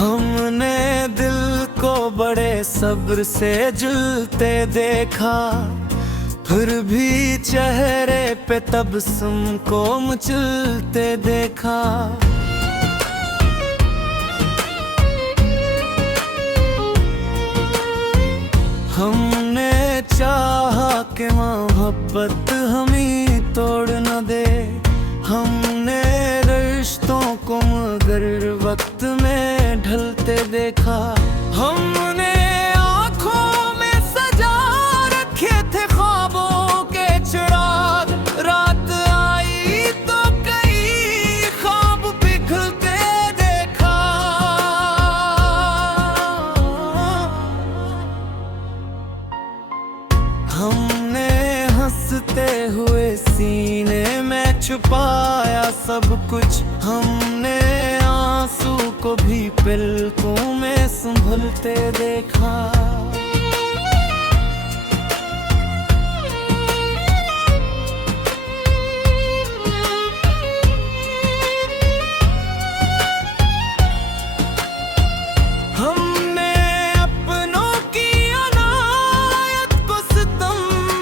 हमने दिल को बड़े सब्र से जलते देखा, फिर भी चेहरे पे तबस्सुम को मचलते देखा। हमने चाहा कि मोहब्बत हमें तोड़ न दे, हमने रिश्तों को मगर वक्त में ढलते देखा। हमने आँखों में सजा रखे थे ख्वाबों के चिराग, रात आई तो कई ख्वाब पिघलते देखा। हमने हंसते हुए सीने में छुपाया सब कुछ, हमने आंसू को भी पलकों में संभलते देखा। हमने अपनों की अनायत को सितम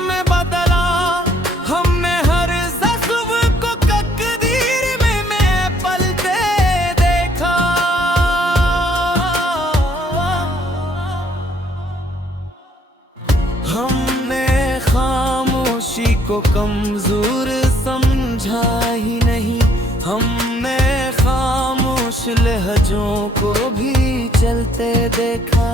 में बदला, हमने हर ज़ख्म को तकदीर में पलते देखा। हमने खामोशी को कमजोर समझा ही नहीं, हमने खामोश लहजों को भी चलते देखा।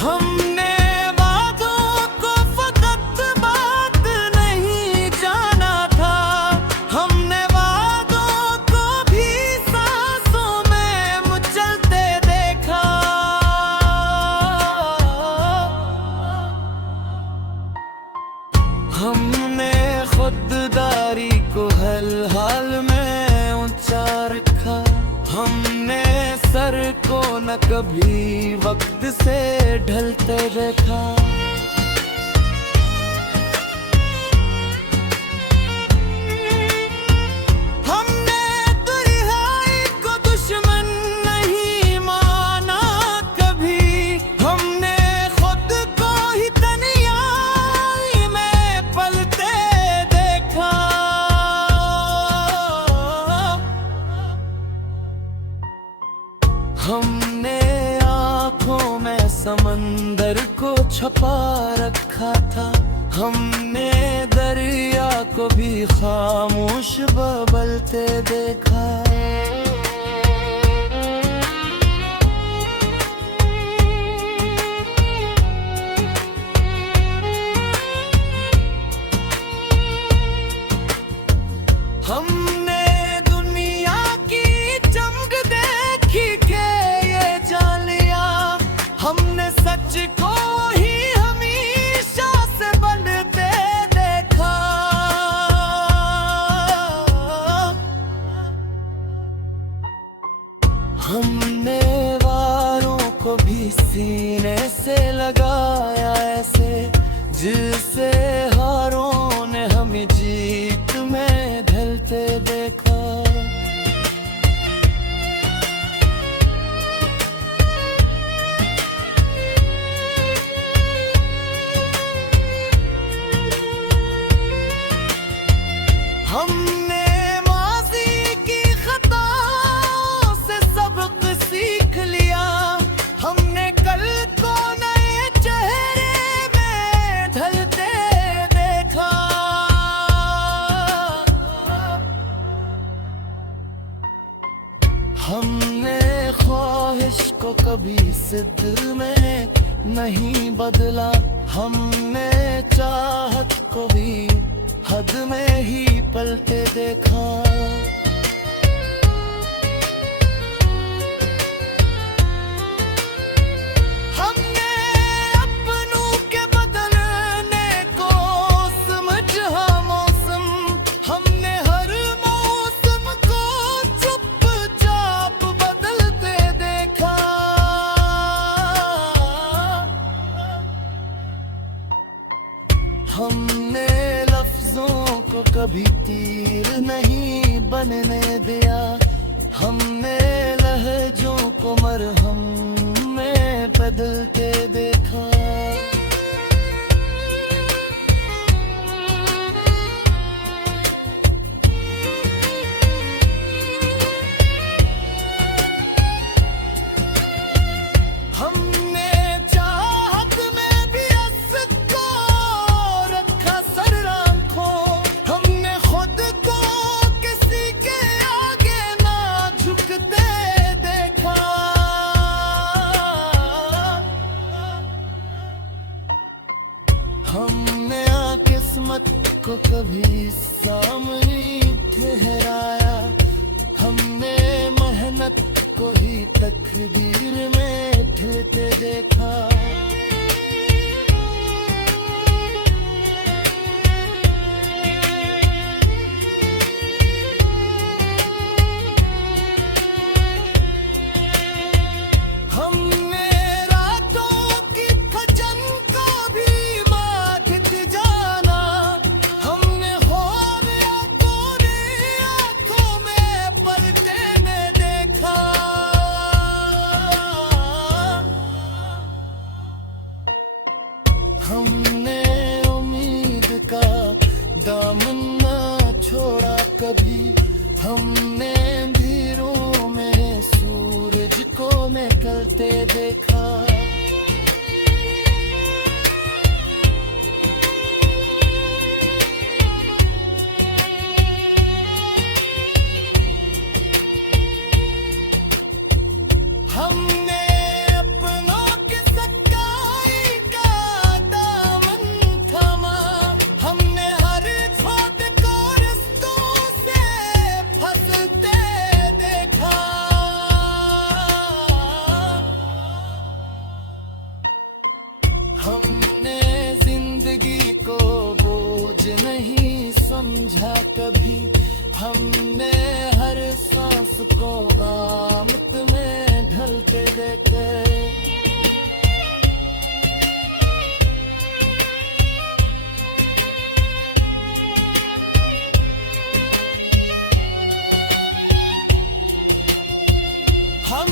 हमने वादों को फकत बात नहीं जाना था, हमने वादों को भी सांसों में मचलते देखा। हमने खुददारी को हर हाल में ऊंचा रखा, हमने सर को न कभी वक्त से ढलते देखा। हमने तन्हाई को दुश्मन नहीं माना कभी, हमने खुद को ही तन्हाई में पलते देखा। हमने आँखों में समंदर को छुपा रखा था, हमने दरिया को भी खामोश बबलते देखा। हमने दुनिया की चमक देखी के ये जान लिया, हमने सच को ही हमेशा से बनते देखा। हमने वारों को भी सीने से लगाया ऐसे, जिससे हारों ने हमें जीत में ढलते देखा। हमने माज़ी की खताओं से सबक सीख लिया, हमने कल को नए चेहरे में ढलते देखा। हमने ख्वाहिश को कभी जिद में नहीं बदला, हमने चाहत को भी हद में ही पलते देखा। हमने अपनों के बदलने को समझा मौसम, हमने हर मौसम को चुपचाप बदलते देखा। हमने लफ्जों को कभी तीर नहीं बनने दिया, हमने लहजों को को मरहम में बदलते देखा। हमने चाहत में भी को रखा सर आंखों, हमने खुद को किसी के आगे ना झुकते देखा। हमने किस्मत को कभी सामने ठहराया, हमने मेहनत को ही तकदीर में ढलते देखा। हमने रातों की खजन को भी माथित जाना, हमने ख्वाब कोरे आंखों में पलटे में देखा। हमने उम्मीद का दामन न छोड़ा कभी, हमने अंधेरों में सूरज को निकलते देखा। हमने अपनों की सच्चाई का दामन थामा, हमने हर ख्वाब को रिश्तों से फंसते देखा। हमने जिंदगी को बोझ नहीं समझा कभी, हमने हर सांस को आमत में ढलते देखे। हम